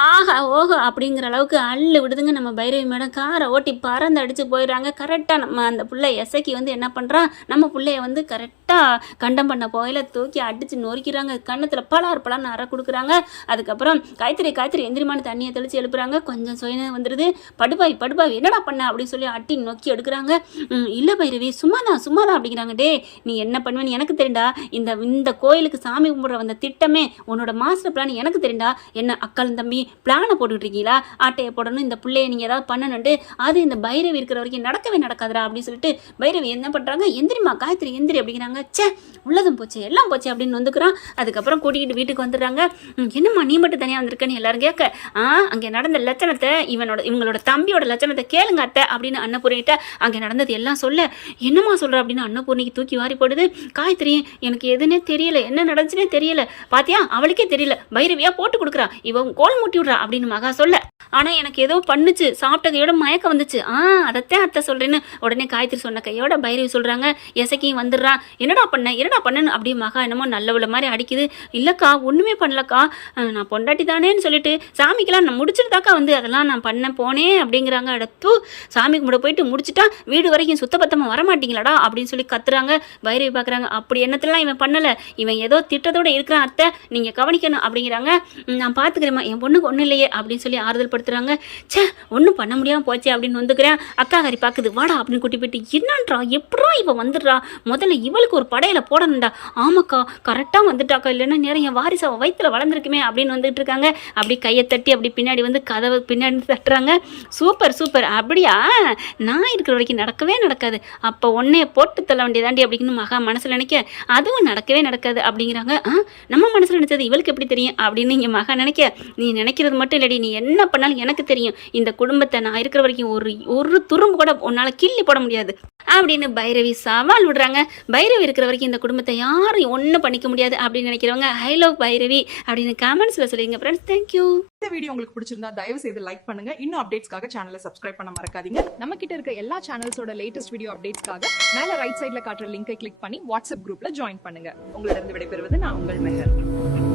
ஆஹா ஓஹோ அப்படிங்கிற அளவுக்கு அள்ளு விடுதுங்க நம்ம பைரவி மேடம். காரை ஓட்டி பறந்து அடிச்சு போயிடுறாங்க. கரெக்டாக நம்ம அந்த புள்ளை எசக்கி வந்து என்ன பண்ணுறான், நம்ம பிள்ளைய வந்து கரெக்டாக கண்டம் பண்ண போயில தூக்கி அடித்து நொறுக்கிறாங்க. கன்னத்தில் பலான்னு அரை கொடுக்குறாங்க. அதுக்கப்புறம் காய்த்திரி எந்திரிமான தண்ணியை தெளித்து எழுப்புறாங்க. கொஞ்சம் சுயன வந்துடுது. படுபாய் என்னடா பண்ண அப்படின்னு சொல்லி அட்டி நொக்கி எடுக்கிறாங்க. இல்லை பைரவி சும்மாதான் அப்படிங்கிறாங்க. டே நீ என்ன பண்ணுவேன்னு எனக்கு தெரியுண்டா. இந்த கோயிலுக்கு சாமி கும்பிட்ற வந்த திட்டமே உன்னோட மாஸ்டர் பிளான் எனக்கு தெரியுண்டா. என்ன அக்காலும் தம்பி பிளானை போட்டுக்கிட்டு இருக்கீங்களா? ஆட்டையை போடணும், இந்த பிள்ளைய நீங்கள் ஏதாவது பண்ணணுன்ட்டு. அது இந்த பைரவி இருக்கிற வரைக்கும் நடக்கவே நடக்காதுடா அப்படின்னு சொல்லிட்டு பைரவி என்ன பண்ணுறாங்க, எந்திரிமா காயத்ரி எந்திரி அப்படிங்கிறாங்க. சே உள்ளதும் போச்சு எல்லாம் போச்சு அப்படின்னு வந்துக்கிறான். அதுக்கப்புறம் கூட்டிகிட்டு வீட்டுக்கு வந்துடுறாங்க. என்னம்மா நீ மட்டும் தனியாக வந்திருக்கேன்னு எல்லாரும் கேட்க, அங்கே நடந்த லட்சணத்தை இவங்களோட தம்பியோட லட்சணத்தை கேளுங்க அத்தை அப்படின்னு அன்னபூர்ணிகிட்ட அங்கே நடந்தது எல்லாம் சொல்ல, என்னம்மா சொல்கிற அப்படின்னு அன்னபூர்ணிக்கு தூக்கி வாரி போடுது. காயத்ரி எனக்கு எதுனே தெரியல, என்ன நடந்துச்சுன்னே தெரியல, பாத்தியா அவளுக்கே தெரியல, பைரவியா போட்டு கொடுக்குறா, இவன் கோல் மூட்டி விட்றா அப்படின்னு மகா சொல்ல, ஆனால் எனக்கு ஏதோ பண்ணுச்சு, சாப்பிட்ட கையோட மயக்கம் வந்துச்சு, அதைத்தான் அத்தை சொல்கிறேன்னு உடனே காயத்ரி சொன்ன கையோட பைரவி சொல்கிறாங்க. எசக்கியும் வந்துடுறான். என்னடா பண்ணு அப்படி மகா என்னமோ நல்லவுள்ள மாதிரி அடிக்குது. இல்லைக்கா ஒன்றுமே பண்ணலக்கா, நான் பொண்டாட்டி தானேன்னு சொல்லிட்டு சாமிக்கெல்லாம் நான் முடிச்சுட்டுதாக்கா வந்து அதெல்லாம் நான் பண்ண போனேன் அப்படிங்கிறாங்க. அடுத்து சாமி கும்பிட போயிட்டு முடிச்சுட்டா வீடு வரைக்கும் சுத்தபத்தமாக வரமாட்டீங்களாடா அப்படின்னு சொல்லி கத்துறாங்க. பைரவி பார்க்குறாங்க. அப்படி எண்ணத்துலாம் இவன் பண்ணலை, இவன் ஏதோ திட்டத்தோடு இருக்கிறான் அத்தை, நீங்கள் கவனிக்கணும் அப்படிங்கிறாங்க. நான் பார்த்துக்கிறேம்மா, என் பொண்ணுக்கு ஒன்றும் இல்லையே அப்படின்னு சொல்லி ஆறுதல் படுத்துறாங்க. சே ஒன்றும் பண்ண முடியாமல் போச்சு அப்படின்னு வந்துக்கிறேன். அக்காகாரி பார்க்குது, வாடா அப்படின்னு கூட்டி போயிட்டு, என்னன்றா எப்படா இவன் வந்துடுறா, முதல்ல இவளுக்கு ஒரு படையில போடணும்டா. ஆமாக்கா கரெக்டாக வந்துட்டாக்கா, இல்லைன்னா நேரம் என் வாரிசு அவள் வயிற்றுல வளர்ந்துருக்குமே அப்படின்னு வந்துட்டு இருக்காங்க. அப்படி கையை தட்டி அப்படி பின்னாடி வந்து கதவை பின்னாடி தட்டுறாங்க. சூப்பர் அப்படியா, நான் இருக்கிற வரைக்கும் நடக்கவே நடக்காது, அப்போ ஒன்னே போட்டு தள்ள வேண்டியதாண்டி அப்படின்னு மகா மனசில் நினைக்க, அதுவும் நடக்கவே நடக்காது அப்படிங்கிறாங்க. நம்ம மனசில் நினைச்சது இவளுக்கு எப்படி தெரியும் அப்படின்னு இங்கே மகா நினைக்க, நீ நினைக்கிறது மட்டும் இல்லடி, நீ என்ன பண்ணாலும் எனக்கு தெரியும், இந்த குடும்பத்தை நான் இருக்கிற வரைக்கும் ஒரு துரும்பு கூட உன்னால் கிள்ளி போட முடியாது அப்படின்னு பைரவி சவால் விடுறாங்க. பைரவி இருக்கிற வரைக்கும் இந்த குடும்பத்தை யாரும் ஒன்றும் பண்ணிக்க முடியாது அப்படின்னு நினைக்கிறவங்க ஐ லவ் பைரவி அப்படின்னு கமெண்ட்ஸில் சொல்லிடுங்க ஃப்ரெண்ட்ஸ். தேங்க்யூ. இந்த வீடியோ உங்களுக்கு பிடிச்சிருந்தா தயவு செய்து லைக் பண்ணுங்க. இன்னும் அப்டேட்ஸ்க்காக சேனலை சப்ஸ்கிரைப் பண்ண மறக்காதீங்க. நம்ம கிட்ட இருக்க எல்லா சேனல்ஸோட லேட்டஸ்ட் வீடியோ அப்டேட்ஸ்க்காக மேல ரைட் சைட்ல காட்டுற லிங்கை கிளிக் பண்ணி வாட்ஸ்அப் குரூப்ல ஜாயின் பண்ணுங்க. உங்களிடம் விடைபெறுவது நான் உங்கள் மெஹர்.